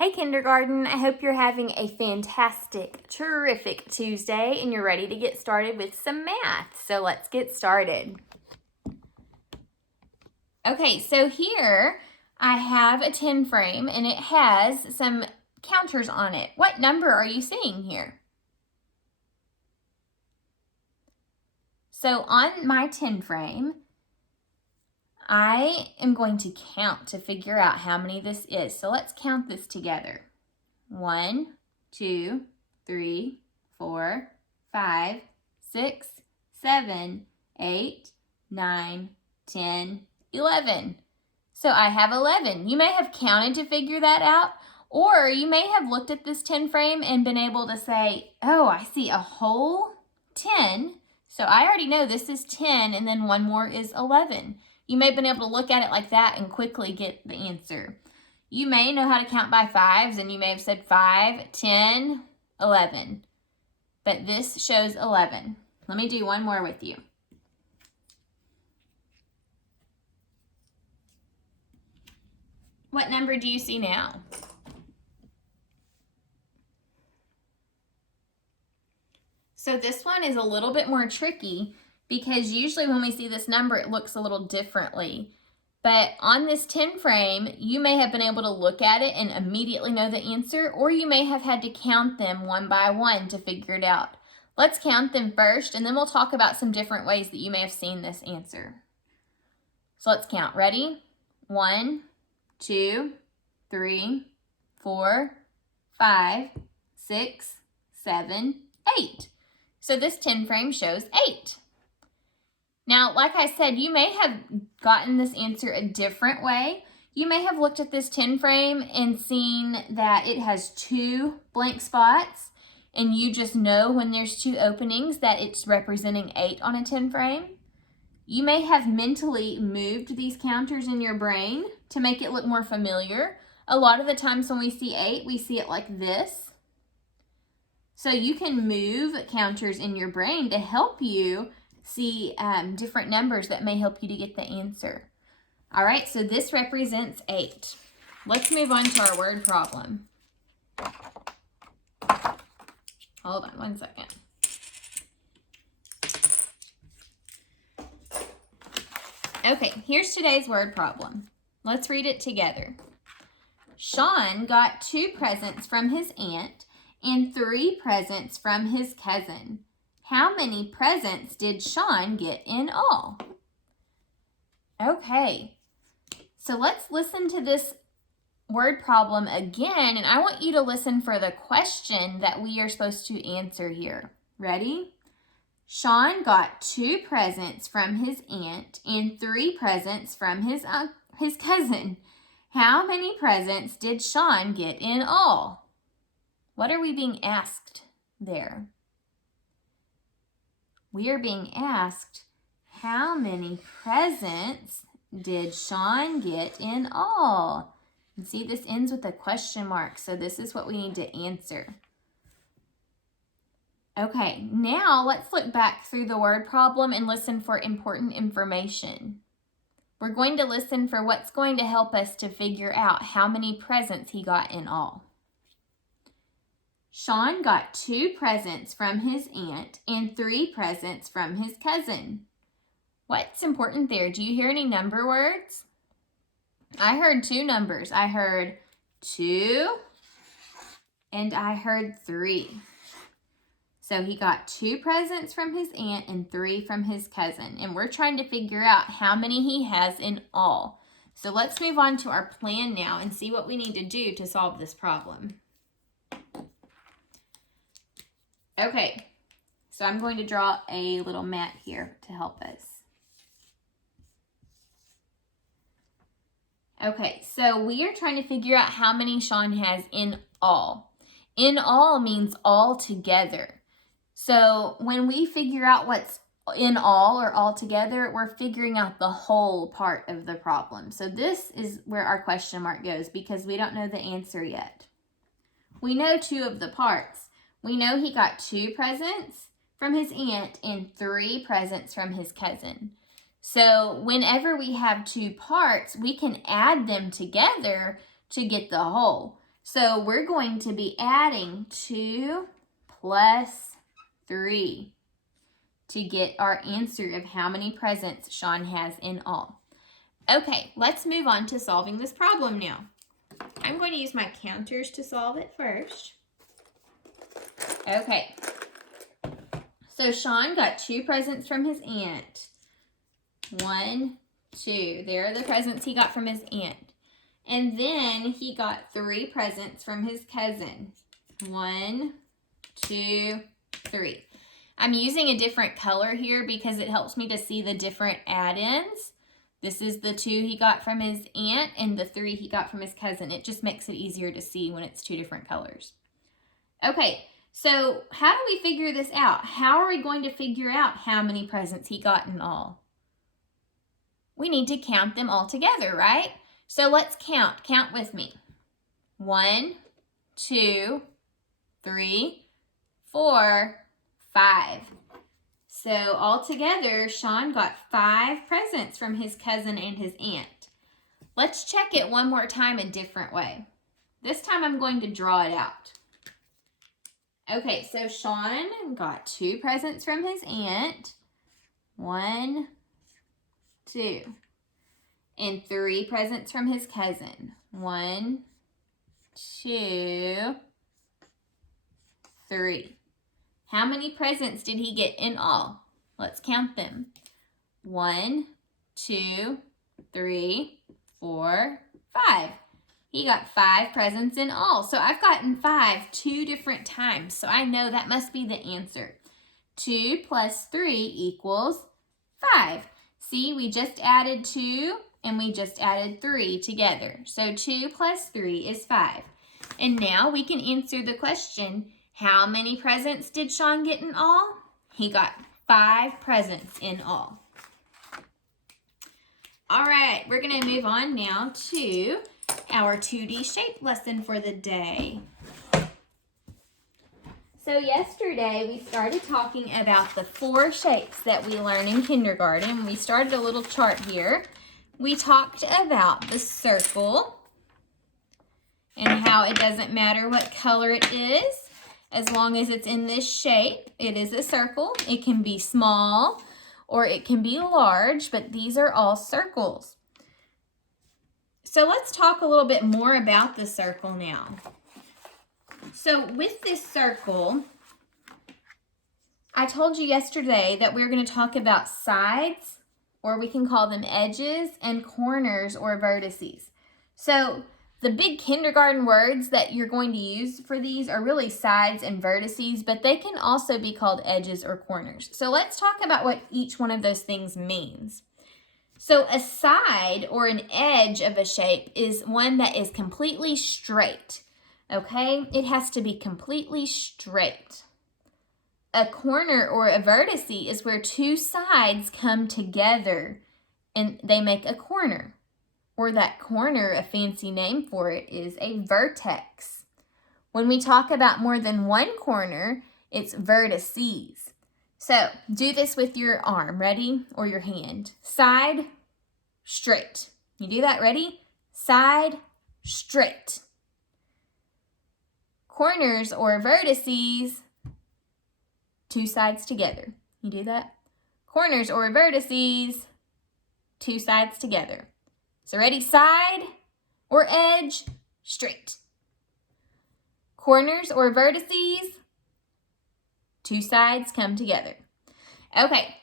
Hey kindergarten, I hope you're having a fantastic, terrific Tuesday and you're ready to get started with some math. So let's get started. Okay, so here I have a 10 frame and it has some counters on it. What number are you seeing here? So on my 10 frame, I am going to count to figure out how many this is. So let's count this together. 1, 2, 3, 4, 5, 6, 7, 8, 9, 10, 11. So I have 11. You may have counted to figure that out, or you may have looked at this 10 frame and been able to say, oh, I see a whole 10. So I already know this is 10 and then one more is 11. You may have been able to look at it like that and quickly get the answer. You may know how to count by fives and you may have said 5, 10, 11. But this shows 11. Let me do one more with you. What number do you see now? So this one is a little bit more tricky because usually when we see this number, it looks a little differently. But on this 10 frame, you may have been able to look at it and immediately know the answer, or you may have had to count them one by one to figure it out. Let's count them first, and then we'll talk about some different ways that you may have seen this answer. So let's count. Ready? 1, 2, 3, 4, 5, 6, 7, 8. So this 10 frame shows 8. Now, like I said, you may have gotten this answer a different way. You may have looked at this 10 frame and seen that it has 2 blank spots, and you just know when there's 2 openings that it's representing 8 on a 10 frame. You may have mentally moved these counters in your brain to make it look more familiar. A lot of the times when we see 8, we see it like this. So you can move counters in your brain to help you see different numbers that may help you to get the answer. All right, so this represents 8. Let's move on to our word problem. Hold on one second. Okay, here's today's word problem. Let's read it together. Sean got 2 presents from his aunt and 3 presents from his cousin. How many presents did Sean get in all? Okay, so let's listen to this word problem again, and I want you to listen for the question that we are supposed to answer here. Ready? Sean got 2 presents from his aunt and 3 presents from his cousin. How many presents did Sean get in all? What are we being asked there? We are being asked, how many presents did Sean get in all? And see, this ends with a question mark, so this is what we need to answer. Okay, now let's look back through the word problem and listen for important information. We're going to listen for what's going to help us to figure out how many presents he got in all. Sean got 2 presents from his aunt and 3 presents from his cousin. What's important there? Do you hear any number words? I heard 2 numbers. I heard 2 and I heard 3. So he got 2 presents from his aunt and 3 from his cousin. And we're trying to figure out how many he has in all. So let's move on to our plan now and see what we need to do to solve this problem. Okay, so I'm going to draw a little mat here to help us. Okay, so we are trying to figure out how many Sean has in all. In all means all together. So when we figure out what's in all or all together, we're figuring out the whole part of the problem. So this is where our question mark goes because we don't know the answer yet. We know 2 of the parts. We know he got 2 presents from his aunt and 3 presents from his cousin. So whenever we have 2 parts, we can add them together to get the whole. So we're going to be adding 2 plus 3 to get our answer of how many presents Sean has in all. Okay, let's move on to solving this problem now. I'm going to use my counters to solve it first. Okay, so Sean got 2 presents from his aunt. 1, 2. There are the presents he got from his aunt. And then he got 3 presents from his cousin. 1, 2, 3. I'm using a different color here because it helps me to see the different add-ins. This is the 2 he got from his aunt and the 3 he got from his cousin. It just makes it easier to see when it's 2 different colors. Okay, so how do we figure this out? How are we going to figure out how many presents he got in all? We need to count them all together, right? So let's count. Count with me. 1, 2, 3, 4, 5. So altogether, Sean got 5 presents from his cousin and his aunt. Let's check it one more time a different way. This time I'm going to draw it out. Okay, so Sean got 2 presents from his aunt. 1, 2. And 3 presents from his cousin. 1, 2, 3. How many presents did he get in all? Let's count them. 1, 2, 3, 4, 5. He got 5 presents in all. So I've gotten 5 2 different times. So I know that must be the answer. 2 plus 3 equals 5. See, we just added 2 and we just added 3 together. So 2 plus 3 is 5. And now we can answer the question, how many presents did Sean get in all? He got 5 presents in all. All right, we're going to move on now to our 2D shape lesson for the day. So yesterday we started talking about the 4 shapes that we learn in kindergarten. We started a little chart here. We talked about the circle and how it doesn't matter what color it is. As long as it's in this shape, it is a circle. It can be small or it can be large, but these are all circles. So let's talk a little bit more about the circle now. So with this circle, I told you yesterday that we were going to talk about sides, or we can call them edges, and corners or vertices. So the big kindergarten words that you're going to use for these are really sides and vertices, but they can also be called edges or corners. So let's talk about what each one of those things means. So a side or an edge of a shape is one that is completely straight, okay? It has to be completely straight. A corner or a vertice is where 2 sides come together and they make a corner. Or that corner, a fancy name for it, is a vertex. When we talk about more than one corner, it's vertices. So do this with your arm, ready? Or your hand. Side, straight. You do that, ready? Side, straight. Corners or vertices, 2 sides together. You do that? Corners or vertices, 2 sides together. So ready? Side or edge, straight. Corners or vertices, 2 sides come together. Okay,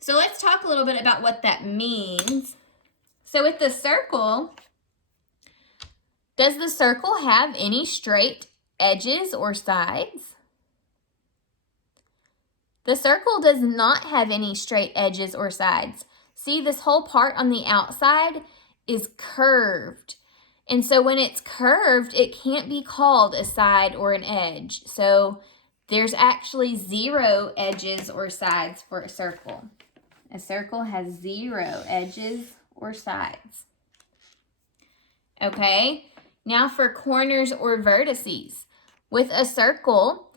so let's talk a little bit about what that means. So with the circle, does the circle have any straight edges or sides? The circle does not have any straight edges or sides. See, this whole part on the outside is curved. And so when it's curved, it can't be called a side or an edge. So there's actually 0 edges or sides for a circle. A circle has 0 edges or sides. Okay, now for corners or vertices. With a circle,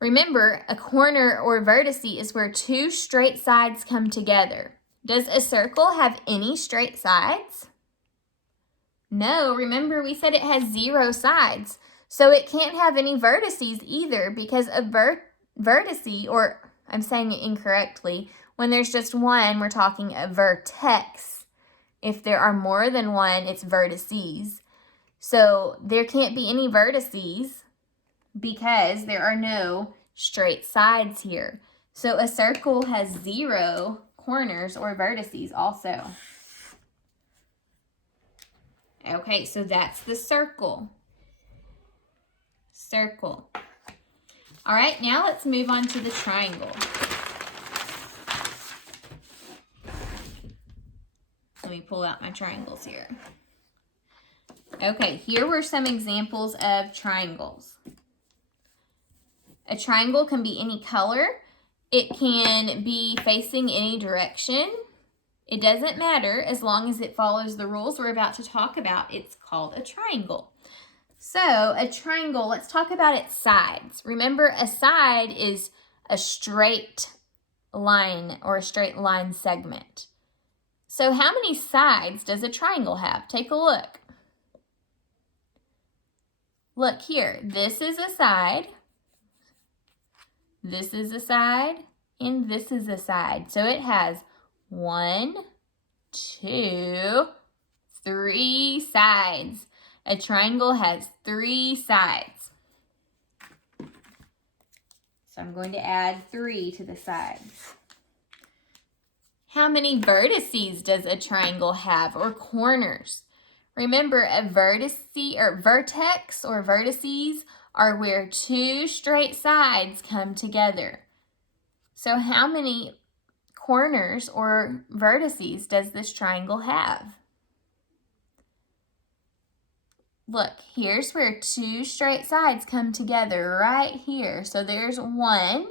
remember, a corner or vertice is where 2 straight sides come together. Does a circle have any straight sides? No, remember we said it has 0 sides. So it can't have any vertices either, because a vertice, or I'm saying it incorrectly, when there's just one, we're talking a vertex. If there are more than one, it's vertices. So there can't be any vertices because there are no straight sides here. So a circle has 0 corners or vertices also. Okay, so that's the circle. Circle. All right, now let's move on to the triangle. Let me pull out my triangles here. Okay, here were some examples of triangles. A triangle can be any color. It can be facing any direction. It doesn't matter as long as it follows the rules we're about to talk about. It's called a triangle. So a triangle, let's talk about its sides. Remember, a side is a straight line or a straight line segment. So how many sides does a triangle have? Take a look. Look here, this is a side, this is a side, and this is a side. So it has 1, 2, 3 sides. A triangle has 3 sides. So I'm going to add 3 to the sides. How many vertices does a triangle have, or corners? Remember, a vertex or vertices are where 2 straight sides come together. So how many corners or vertices does this triangle have? Look, here's where 2 straight sides come together right here. So there's 1,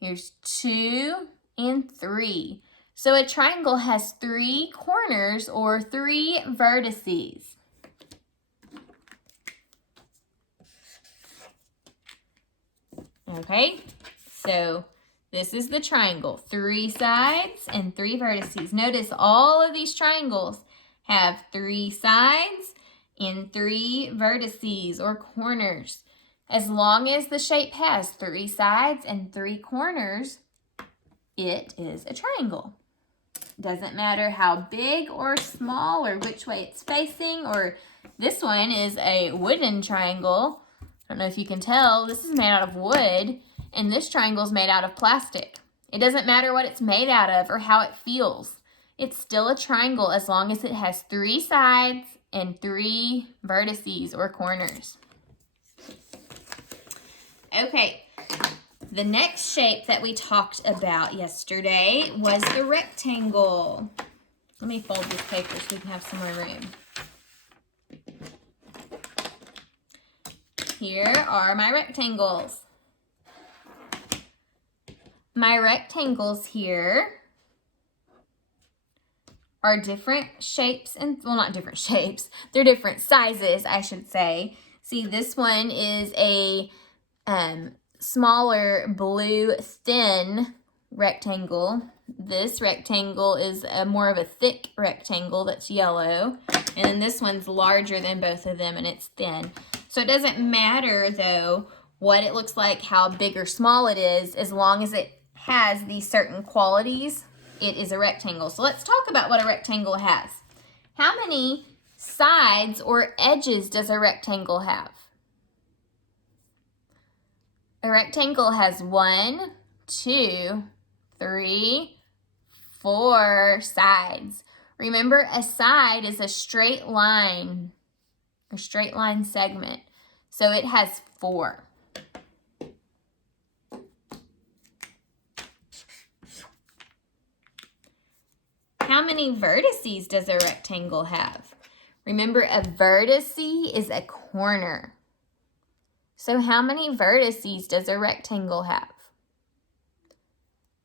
here's 2, and 3. So a triangle has 3 corners or 3 vertices. Okay, so this is the triangle. 3 sides and 3 vertices. Notice all of these triangles have 3 sides and 3 vertices or corners. As long as the shape has 3 sides and 3 corners, it is a triangle. Doesn't matter how big or small or which way it's facing, or this one is a wooden triangle. I don't know if you can tell, this is made out of wood, and this triangle is made out of plastic. It doesn't matter what it's made out of or how it feels. It's still a triangle as long as it has 3 sides and 3 vertices or corners. Okay. The next shape that we talked about yesterday was the rectangle. Let me fold this paper so we can have some more room. Here are my rectangles. My rectangles here are different shapes and, well, not different shapes. They're different sizes, I should say. See, this one is a smaller blue thin rectangle. This rectangle is more of a thick rectangle that's yellow, and then this one's larger than both of them and it's thin. So it doesn't matter though what it looks like, how big or small it is, as long as it has these certain qualities, it is a rectangle. So let's talk about what a rectangle has. How many sides or edges does a rectangle have? A rectangle has 1, 2, 3, 4 sides. Remember, a side is a straight line, a straight line segment. So it has 4. How many vertices does a rectangle have? Remember, a vertice is a corner. So how many vertices does a rectangle have?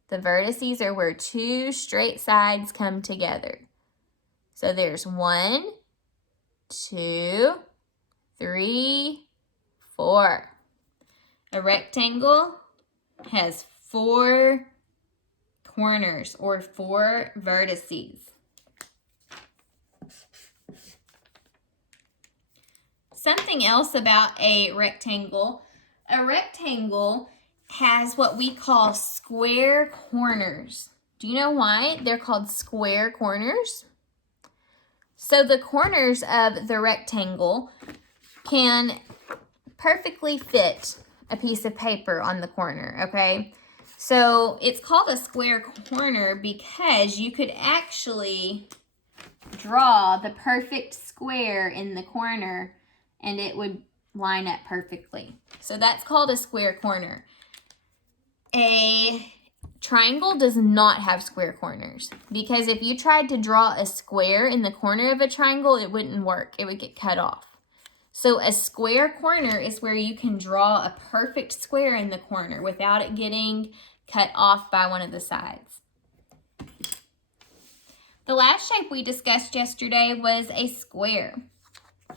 The vertices are where 2 straight sides come together. So there's 1, 2, 3, 4. A rectangle has 4 corners or 4 vertices. Something else about a rectangle has what we call square corners. Do you know why they're called square corners? So the corners of the rectangle can perfectly fit a piece of paper on the corner, okay? So it's called a square corner because you could actually draw the perfect square in the corner and it would line up perfectly. So that's called a square corner. A triangle does not have square corners because if you tried to draw a square in the corner of a triangle, it wouldn't work. It would get cut off. So a square corner is where you can draw a perfect square in the corner without it getting cut off by one of the sides. The last shape we discussed yesterday was a square.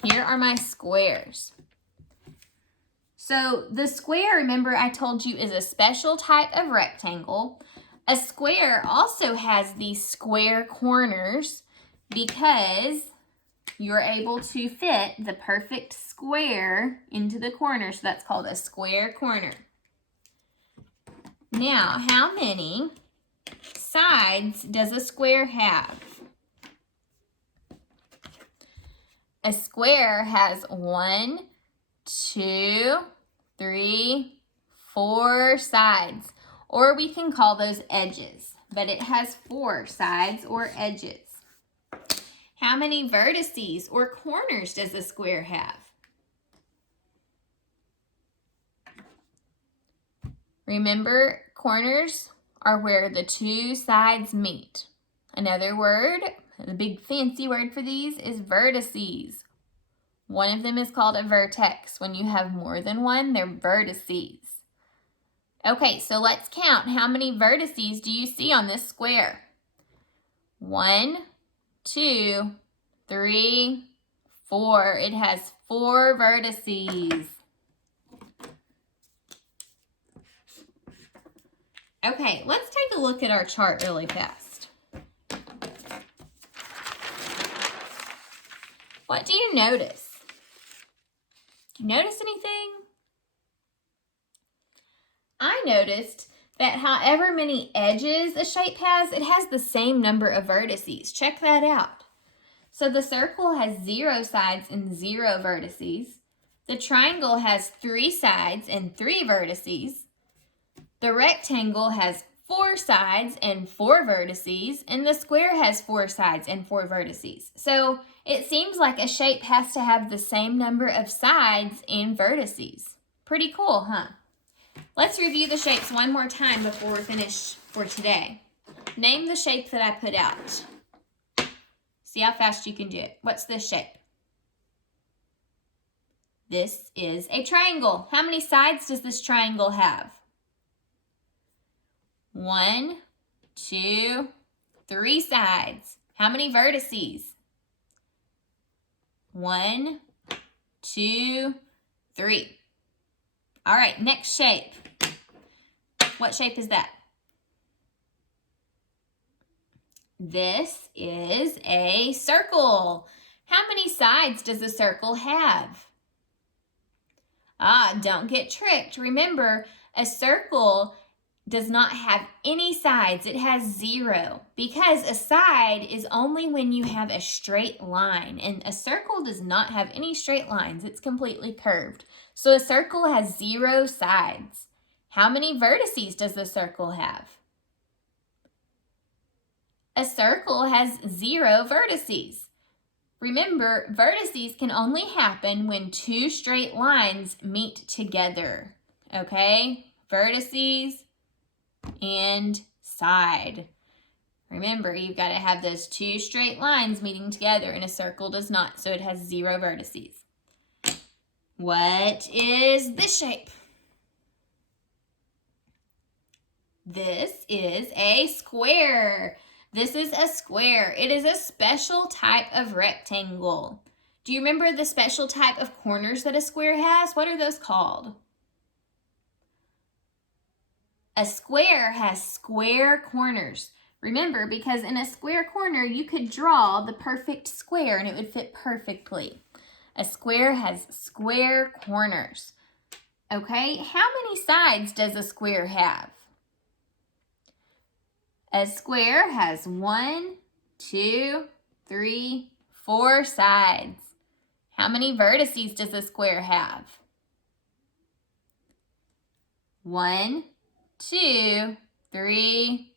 Here are my squares. So the square, remember I told you, is a special type of rectangle. A square also has these square corners because you're able to fit the perfect square into the corner. So that's called a square corner. Now, how many sides does a square have? A square has 1, 2, 3, 4 sides, or we can call those edges, but it has 4 sides or edges. How many vertices or corners does a square have? Remember, corners are where the 2 sides meet. Another word, the big fancy word for these is vertices. One of them is called a vertex. When you have more than one, they're vertices. Okay, so let's count. How many vertices do you see on this square? 1, 2, 3, 4. It has 4 vertices. Okay, let's take a look at our chart really fast. What do you notice? Do you notice anything? I noticed that however many edges a shape has, it has the same number of vertices. Check that out. So the circle has 0 sides and 0 vertices. The triangle has 3 sides and 3 vertices. The rectangle has 4 sides and 4 vertices, and the square has 4 sides and 4 vertices. So it seems like a shape has to have the same number of sides and vertices. Pretty cool, huh? Let's review the shapes one more time before we're finished for today. Name the shape that I put out. See how fast you can do it. What's this shape? This is a triangle. How many sides does this triangle have? 1, 2, 3 sides. How many vertices? 1, 2, 3. All right, next shape. What shape is that? This is a circle. How many sides does a circle have? Don't get tricked. Remember, a circle does not have any sides. It has 0 because a side is only when you have a straight line, and a circle does not have any straight lines. It's completely curved. So a circle has 0 sides. How many vertices does the circle have? A circle has 0 vertices. Remember, vertices can only happen when 2 straight lines meet together. Okay? Vertices and side. Remember, you've got to have those 2 straight lines meeting together, and a circle does not, so it has 0 vertices. What is this shape? This is a square. This is a square. It is a special type of rectangle. Do you remember the special type of corners that a square has? What are those called? A square has square corners. Remember, because in a square corner, you could draw the perfect square and it would fit perfectly. A square has square corners. Okay, how many sides does a square have? A square has 1, 2, 3, 4 sides. How many vertices does a square have? 1, 2, 3,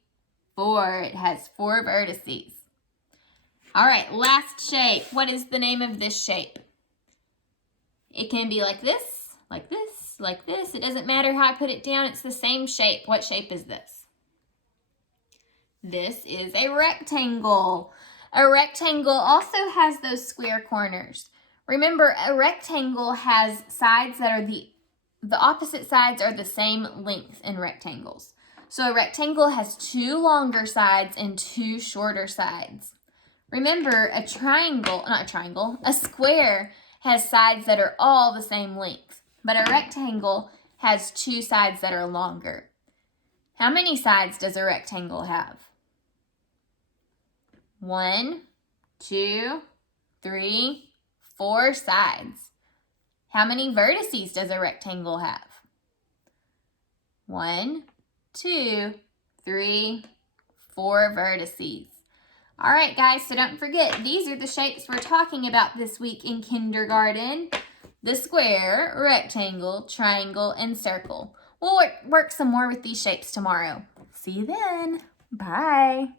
4. It has 4 vertices. All right, last shape. What is the name of this shape? It can be like this, like this, like this. It doesn't matter how I put it down. It's the same shape. What shape is this? This is a rectangle. A rectangle also has those square corners. Remember, a rectangle has sides that are the opposite sides are the same length in rectangles. So a rectangle has 2 longer sides and 2 shorter sides. Remember, a square has sides that are all the same length, but a rectangle has 2 sides that are longer. How many sides does a rectangle have? 1, 2, 3, 4 sides. How many vertices does a rectangle have? 1, 2, 3, 4 vertices. All right, guys, so don't forget, these are the shapes we're talking about this week in kindergarten. The square, rectangle, triangle, and circle. We'll work some more with these shapes tomorrow. See you then. Bye.